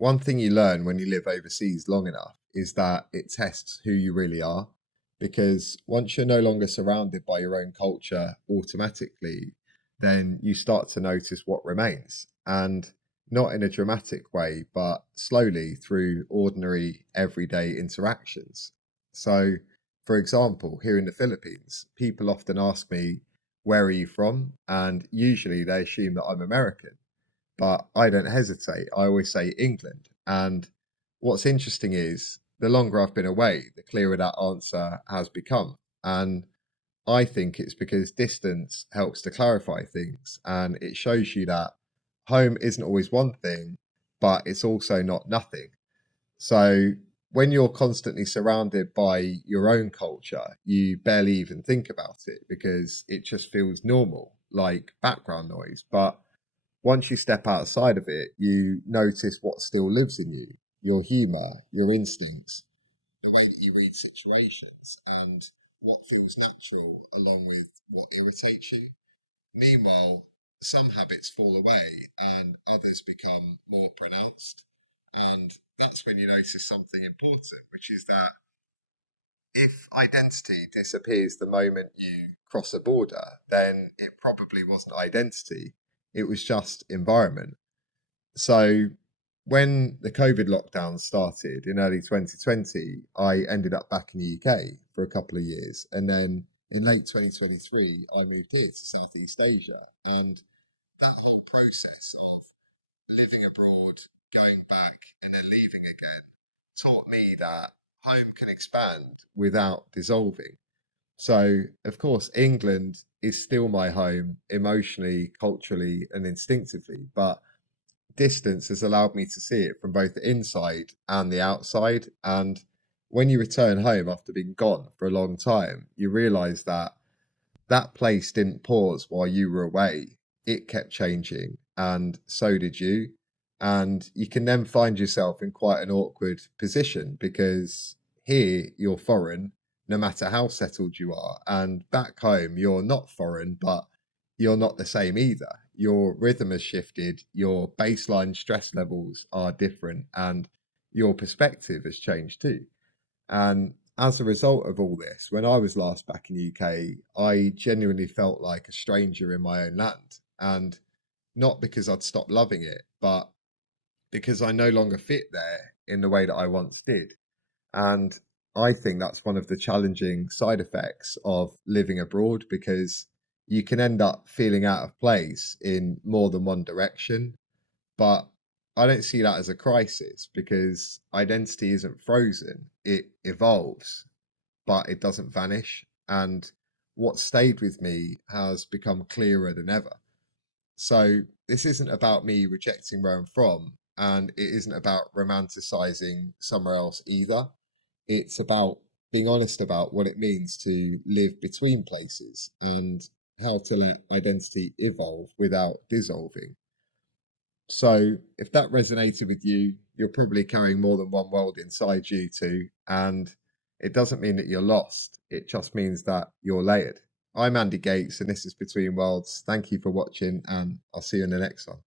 one thing you learn when you live overseas long enough is that it tests who you really are. Because once you're no longer surrounded by your own culture automatically, then you start to notice what remains. And not in a dramatic way, but slowly through ordinary everyday interactions. So, for example, here in the Philippines, people often ask me, "Where are you from?" And usually they assume that I'm American, but I don't hesitate. I always say England. And what's interesting is the longer I've been away, the clearer that answer has become. And I think it's because distance helps to clarify things and it shows you that home isn't always one thing, but it's also not nothing. So when you're constantly surrounded by your own culture, you barely even think about it because it just feels normal, like background noise. But once you step outside of it, you notice what still lives in you, your humor, your instincts, the way that you read situations, and what feels natural along with what irritates you. Meanwhile, some habits fall away and others become more pronounced. And that's when you notice something important, which is that if identity disappears the moment you cross a border, then it probably wasn't identity, it was just environment. So when the COVID lockdown started in early 2020, I ended up back in the UK for a couple of years. And then in late 2023, I moved here to Southeast Asia. And that whole process of living abroad, going back, and then leaving again taught me that home can expand without dissolving. So, of course, England is still my home emotionally, culturally, and instinctively, but distance has allowed me to see it from both the inside and the outside. And when you return home after being gone for a long time, you realize that that place didn't pause while you were away. It kept changing, and so did you. And you can then find yourself in quite an awkward position because here you're foreign, no matter how settled you are. And back home, you're not foreign, but you're not the same either. Your rhythm has shifted, your baseline stress levels are different, and your perspective has changed too. And as a result of all this, when I was last back in the UK, I genuinely felt like a stranger in my own land. And not because I'd stopped loving it, but because I no longer fit there in the way that I once did. And I think that's one of the challenging side effects of living abroad because you can end up feeling out of place in more than one direction. But I don't see that as a crisis because identity isn't frozen, it evolves, but it doesn't vanish. And what stayed with me has become clearer than ever. So this isn't about me rejecting where I'm from, and it isn't about romanticizing somewhere else either. It's about being honest about what it means to live between places and how to let identity evolve without dissolving. So if that resonated with you, you're probably carrying more than one world inside you too. And it doesn't mean that you're lost. It just means that you're layered. I'm Andy Gates, and this is Between Worlds. Thank you for watching, and I'll see you in the next one.